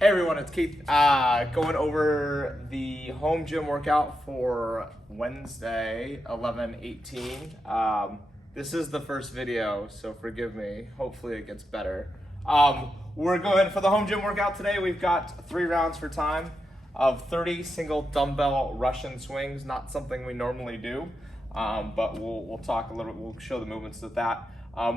Hey everyone, it's Keith. Going over the home gym workout for Wednesday, 11/18. This is the first video, so forgive me. Hopefully it gets better. We're going for the home gym workout today. We've got 3 rounds for time of 30 single dumbbell Russian swings. Not something we normally do, but we'll talk a little. We'll show the movements of that.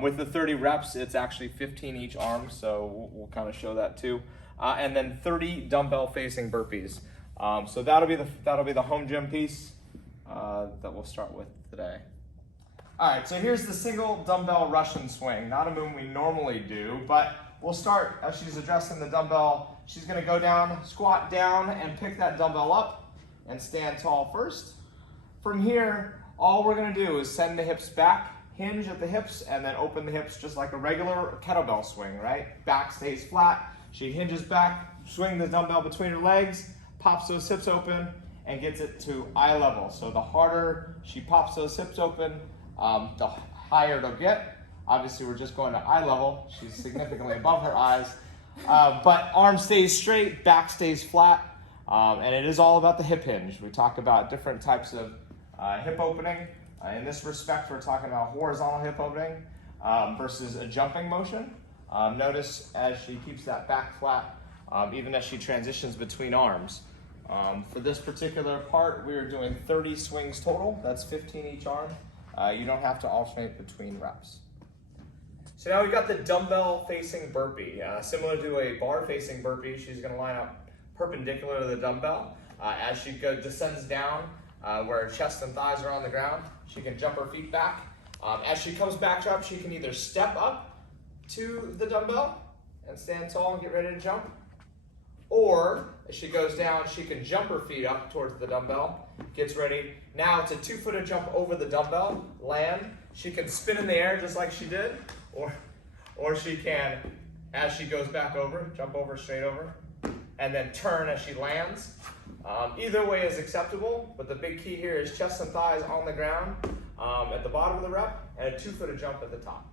With the 30 reps, it's actually 15 each arm, so we'll kind of show that too. And then 30 dumbbell facing burpees. So that'll be the home gym piece that we'll start with today. All right, so here's the single dumbbell Russian swing. Not a movement we normally do, but we'll start as she's addressing the dumbbell. She's gonna go down, squat down, and pick that dumbbell up and stand tall first. From here, all we're gonna do is send the hips back, hinge at the hips, and then open the hips just like a regular kettlebell swing, right? Back stays flat. She hinges back, swing the dumbbell between her legs, pops those hips open, and gets it to eye level. So the harder she pops those hips open, the higher it'll get. Obviously, we're just going to eye level. She's significantly above her eyes. But arm stays straight, back stays flat, and it is all about the hip hinge. We talk about different types of hip opening. In this respect, we're talking about horizontal hip opening versus a jumping motion. Notice as she keeps that back flat, even as she transitions between arms. For this particular part, we are doing 30 swings total. That's 15 each arm. You don't have to alternate between reps. So now we've got the dumbbell facing burpee. Similar to a bar facing burpee, she's gonna line up perpendicular to the dumbbell. As she descends down, where her chest and thighs are on the ground, she can jump her feet back. As she comes back up, she can either step up to the dumbbell and stand tall and get ready to jump, or as she goes down, she can jump her feet up towards the dumbbell, gets ready. Now it's a 2-footed jump over the dumbbell, land. She can spin in the air just like she did, or she can, as she goes back over, jump over, straight over, and then turn as she lands. Either way is acceptable, but the big key here is chest and thighs on the ground at the bottom of the rep, and a 2-footed jump at the top.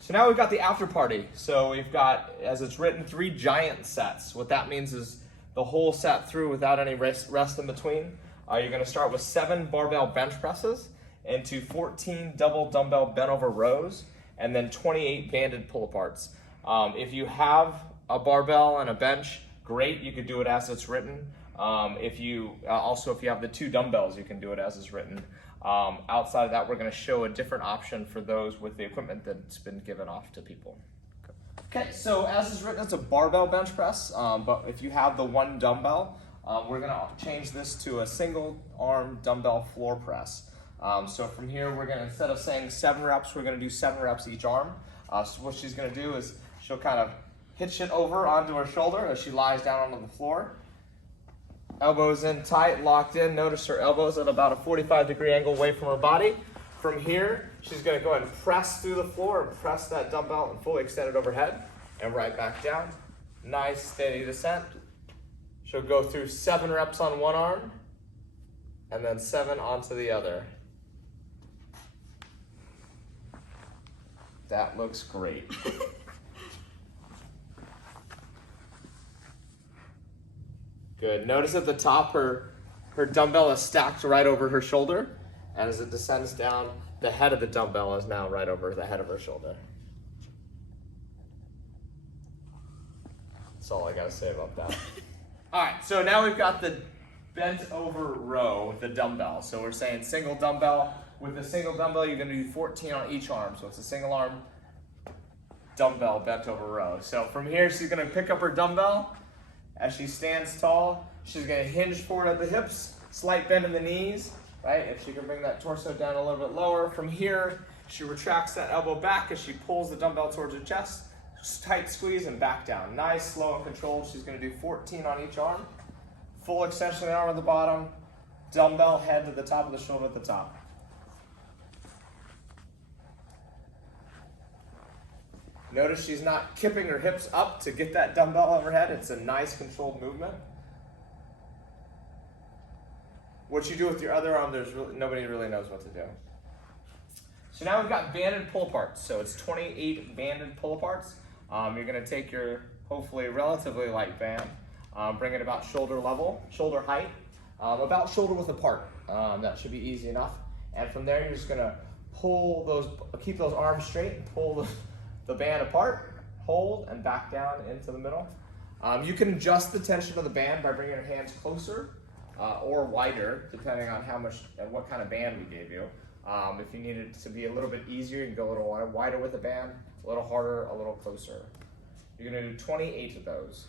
So now we've got the after party. So we've got, as it's written, 3 giant sets. What that means is the whole set through without any rest in between. You're gonna start with 7 barbell bench presses into 14 double dumbbell bent over rows, and then 28 banded pull aparts. If you have a barbell and a bench, great, you could do it as it's written. If you have the 2 dumbbells, you can do it as it's written. Outside of that, we're going to show a different option for those with the equipment that's been given off to people. Okay, so as is written, it's a barbell bench press, but if you have the 1 dumbbell, we're going to change this to a single arm dumbbell floor press. So from here, we're going to, instead of saying 7 reps, we're going to do 7 reps each arm. So what she's going to do is she'll kind of hitch it over onto her shoulder as she lies down onto the floor. Elbows in tight, locked in. Notice her elbows at about a 45-degree angle away from her body. From here, she's gonna go ahead and press through the floor and press that dumbbell and fully extend it overhead and right back down. Nice, steady descent. She'll go through 7 reps on one arm and then 7 onto the other. That looks great. Good. Notice at the top, her dumbbell is stacked right over her shoulder, and as it descends down, the head of the dumbbell is now right over the head of her shoulder. That's all I gotta say about that. All right, so now we've got the bent over row with the dumbbell. So we're saying single dumbbell. With a single dumbbell, you're gonna do 14 on each arm. So it's a single arm dumbbell bent over row. So from here, she's gonna pick up her dumbbell. As she stands tall, she's gonna hinge forward at the hips, slight bend in the knees, right? If she can bring that torso down a little bit lower. From here, she retracts that elbow back as she pulls the dumbbell towards her chest, tight squeeze and back down. Nice, slow and controlled. She's gonna do 14 on each arm. Full extension of the arm at the bottom, dumbbell head to the top of the shoulder at the top. Notice she's not kipping her hips up to get that dumbbell overhead. It's a nice controlled movement. What you do with your other arm, nobody really knows what to do. So now we've got banded pull aparts. So it's 28 banded pull aparts. You're gonna take your hopefully relatively light band, bring it about shoulder level, shoulder height, about shoulder width apart. That should be easy enough. And from there, you're just gonna pull those, keep those arms straight and pull the band apart, hold and back down into the middle. You can adjust the tension of the band by bringing your hands closer or wider, depending on how much and what kind of band we gave you. If you need it to be a little bit easier, you can go a little wider with the band, a little harder, a little closer. You're gonna do 28 of those.